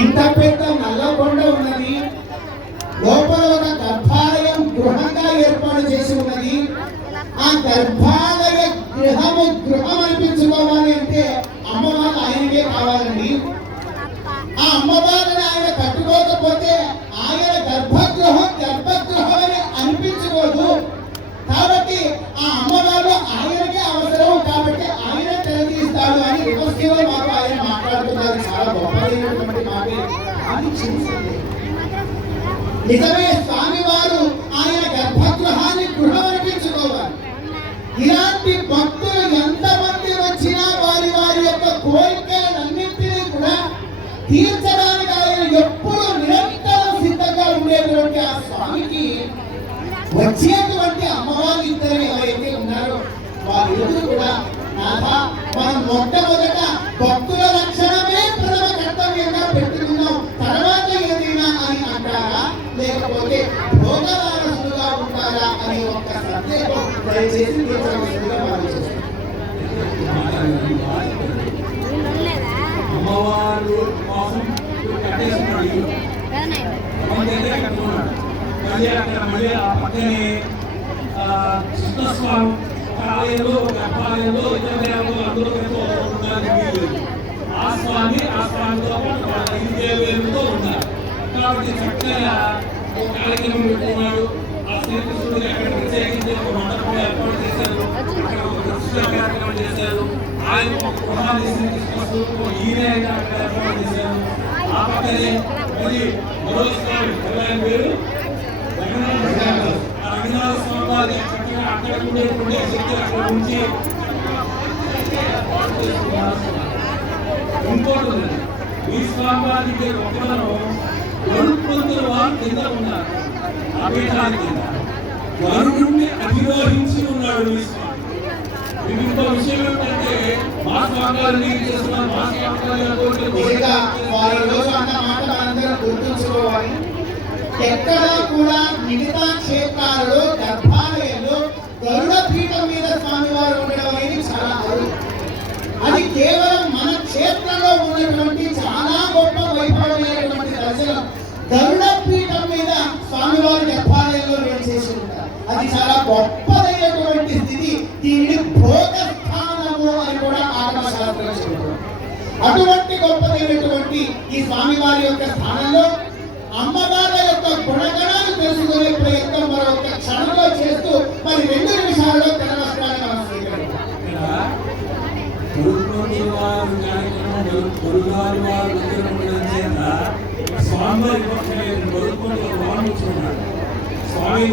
ఇంత పెద్ద నల్లకొండ ఉన్నది, లోపల ఒక గర్భాలయం గృహంగా ఏర్పాటు చేసి ఉన్నది. ఆ గర్భాలయ గృహం అనిపించుకోవాలి అంటే అమ్మవారు ఆయనకే కావాలండి. ఆ అమ్మవారిని ఆయన కట్టుకోకపోతే ఆయన గర్భగృహం అని అనిపించుకోదు. కాబట్టి ఆ అమ్మవారు ఆయనకే అవసరం, కాబట్టి ఆయన తెరదీస్తాడు అని విమర్శలో మాకు ఆయన మాట్లాడుతున్నారు. చాలా గొప్పదైనటువంటి మాట. నిజమే, స్వామివారు ఆయన గర్భగృహాన్ని గృహం అనిపించుకోవాలి. ఇలాంటి భక్తులు ఎంతమంది వచ్చినా వారి వారి యొక్క కోరికలన్నింటినీ కూడా తీర్చడానికి ఆయన ఎప్పుడు నిరంతరం సిద్ధంగా ఉండేటువంటి ఆ స్వామికి వచ్చేటువంటి అమ్మవారు ఇద్దరు ఎవరైతే ఉన్నారో వారిద్దరు కూడా నాథా, మనం మొట్టమొదట భక్తుల రక్షణమే ప్రథమ కర్తవ్యంగా పెట్టుకున్నాం, తర్వాత ఏదైనా అని అంటారా, లేకపోతే భోగవారసులుగా ఉంటారా అనే ఒక్క సందేహం దయచేసి తీర్చవలసిందిగా భావిస్తున్నాను. అమ్మవారు కోసం కట్టేస్తున్నాడు, మళ్ళీ ఆ పక్కనే కృష్ణస్వామి ఒక ఆలయంలో, ఒక అప్పాలయంలో, ఇతర దేవతలు అందరూ ఉండడానికి ఆ స్వామితో పాటు 5 దేవేరులతో ఉన్నారు. కాబట్టి చక్కగా ఒక కార్యక్రమం పెట్టుకున్నాడు. ఆ శ్రీకృష్ణుడికి అక్కడ ప్రత్యేకించి ఒక మండపం ఏర్పాటు చేశారు, అక్కడ ఒక ప్రతిష్ట కార్యక్రమం చేశారు. ఆయన ఒక గృహాన్ని శ్రీకృష్ణ ఈయన అక్కడ ఏర్పాటు చేశారు. ఆ పక్కనే మళ్ళీ మరో స్వామి, ఆయన పేరు రంగనాథ స్వామి వారి చక్కగా అక్కడ ఉండేటువంటి శక్తి అక్కడ నుంచి ఇంకోటి ఉంది. ఈ స్వామి వారికి ఒక్కరు గరుత్మంతుల వారు కింద ఉన్నారు. ఆ పీఠానికి కింద గరుడుని అధిరోహించి ఉన్నాడు ఈ స్వామి. ఇంకో విషయం ఏంటంటే మా స్వామి వారిని చేస్తున్నారు, మా స్వామి వారి గుర్తుంచుకోవాలి. ఎక్కడా కూడా మిగతా క్షేత్రాలలో గర్భాలయంలో గరుడ పీఠం మీద స్వామివారు ఉండడం అనేది చాలా అరుదు. అది కేవలం మన క్షేత్రంలో ఉన్నటువంటి చాలా గొప్ప వైభవమైనటువంటి దర్శనం. గరుడ పీఠం మీద స్వామివారు గర్భాలయంలో చేసి ఉంటారు. అది చాలా గొప్పదైనటువంటి స్థితి. దీనిని భోగస్థానము అని కూడా ఆగమశాస్త్రం చెబుతుంది. అటువంటి గొప్పదైనటువంటి ఈ స్వామివారి యొక్క స్థానంలో అమ్మవారి యొక్క గుణగణాలు తెలుసుకునే ప్రయత్నం మరొక క్షణంలో చేస్తూ మరి 2 నిమిషాల్లో తెరవస్త్రాన్ని మనం స్వీకరించాలి. స్వామి